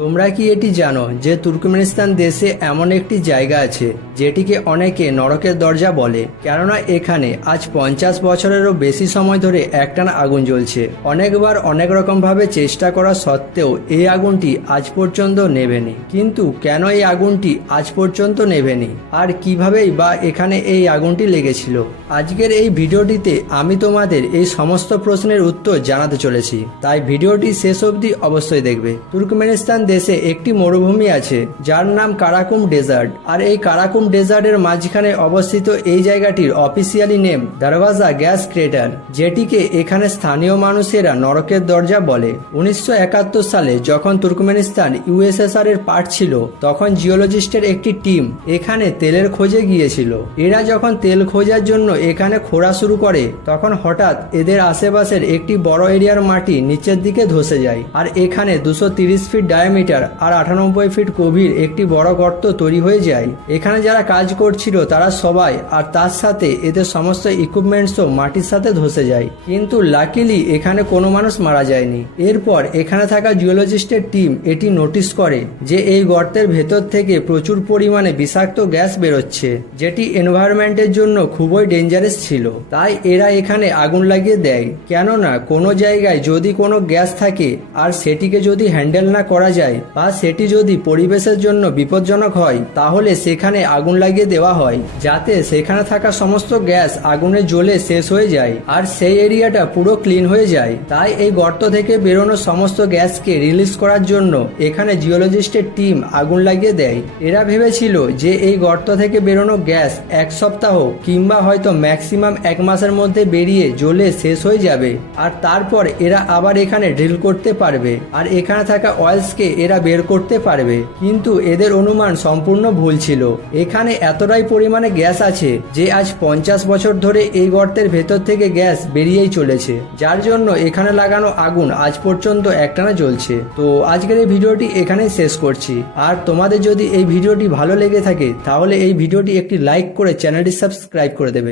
তোমরা কি এটি জানো যে তুর্কমেনিস্তান দেশে এমন একটি জায়গা আছে যেটিকে অনেকে নরকের দরজা বলে, কেননা এখানে আজ 50 বছরেরও বেশি সময় ধরে একটানা আগুন জ্বলছে। অনেকবার অনেক রকম ভাবে চেষ্টা করা সত্ত্বেও এই আগুনটি আজ পর্যন্ত নেভেনি। কিন্তু কেন এই আগুনটি আজ পর্যন্ত নেভেনি, আর কিভাবেই বা এখানে এই আগুনটি লেগেছিল, আজকের এই ভিডিওটিতে আমি তোমাদের এই সমস্ত প্রশ্নের উত্তর জানাতে চলেছি। তাই ভিডিওটি শেষ অবধি অবশ্যই দেখবে। তুর্কমেনিস্তান দেশে একটি মরুভূমি আছে যার নাম কারাকুম ডেজার্ট, আর এই কারাকুম ডেজার্টের মাঝখানে অবস্থিত এই জায়গাটির অফিসিয়ালি নেম দরওয়াজা গ্যাস ক্রেটার, যেটিকে এখানে স্থানীয় মানুষেরা নরকের দরজা বলে। 1971 সালে যখন তুর্কমেনিস্তান ইউএসএসআর এর পার্ট ছিল, তখন জিওলজিস্টের একটি টিম এখানে তেলের খোঁজে গিয়েছিল। এরা যখন তেল খোঁজার জন্য এখানে খোঁড়া শুরু করে, তখন হঠাৎ এদের আশেপাশের একটি বড় এরিয়ার মাটি নিচের দিকে ধসে যায়, আর এখানে 230 ফিট ডায়ামিটার আর 98 ফিট গভীর একটি বড় গর্ত তৈরি হয়ে যায়। এখানে যারা কাজ করছিল তারা সবাই, আর তার সাথে এদের সমস্ত ইকুইপমেন্টসও মাটির সাথে ধসে যায়। কিন্তু লাকিলি এখানে কোনো মানুষ মারা যায়নি। এরপর এখানে থাকা জিওলজিস্টের টিম এটি নোটিস করে যে এই গর্তের ভেতর থেকে প্রচুর পরিমাণে বিষাক্ত গ্যাস বেরোচ্ছে, যেটি এনভায়রনমেন্টের জন্য খুবই ডেঞ্জারাস ছিল। তাই এরা এখানে আগুন লাগিয়ে দেয়, কেননা কোনো জায়গায় যদি কোনো গ্যাস থাকে আর সেটিকে যদি হ্যান্ডেল না করা যায়, বা সেটি যদি পরিবেশের জন্য বিপজ্জনক হয়, তাহলে সেখানে আগুন লাগিয়ে দেওয়া হয়, যাতে সেখানে থাকা সমস্ত গ্যাস আগুনে জ্বলে শেষ হয়ে যায় আর সেই এরিয়াটা পুরো ক্লিন হয়ে যায়। তাই এই গর্ত থেকে বেরোনো সমস্ত গ্যাসকে রিলিজ করার জন্য এখানে জিওলজিস্টের টিম আগুন লাগিয়ে দেয়। এরা ভেবেছিল যে এই গর্ত থেকে বেরোনো গ্যাস এক সপ্তাহ কিংবা হয়তো ম্যাক্সিমাম 1 মাসের মধ্যে বেরিয়ে জ্বলে শেষ হয়ে যাবে, আর তারপর এরা আবার এখানে ড্রিল করতে পারবে আর এখানে থাকা অয়েলসকে এরা বের করতে পারবে। কিন্তু এদের অনুমান সম্পূর্ণ ভুল ছিল। এখানে এতটাই পরিমাণে গ্যাস আছে যে আজ 50 বছর ধরে এই গর্তের ভেতর থেকে গ্যাস বেরিয়েই চলেছে, যার জন্য এখানে লাগানো আগুন আজ পর্যন্ত একটানা জ্বলছে। তো আজকের এই ভিডিওটি এখানেই শেষ করছি। আর তোমাদের যদি এই ভিডিওটি ভালো লেগে থাকে তাহলে এই ভিডিওটি একটি লাইক করে চ্যানেলটি সাবস্ক্রাইব করে দেবে।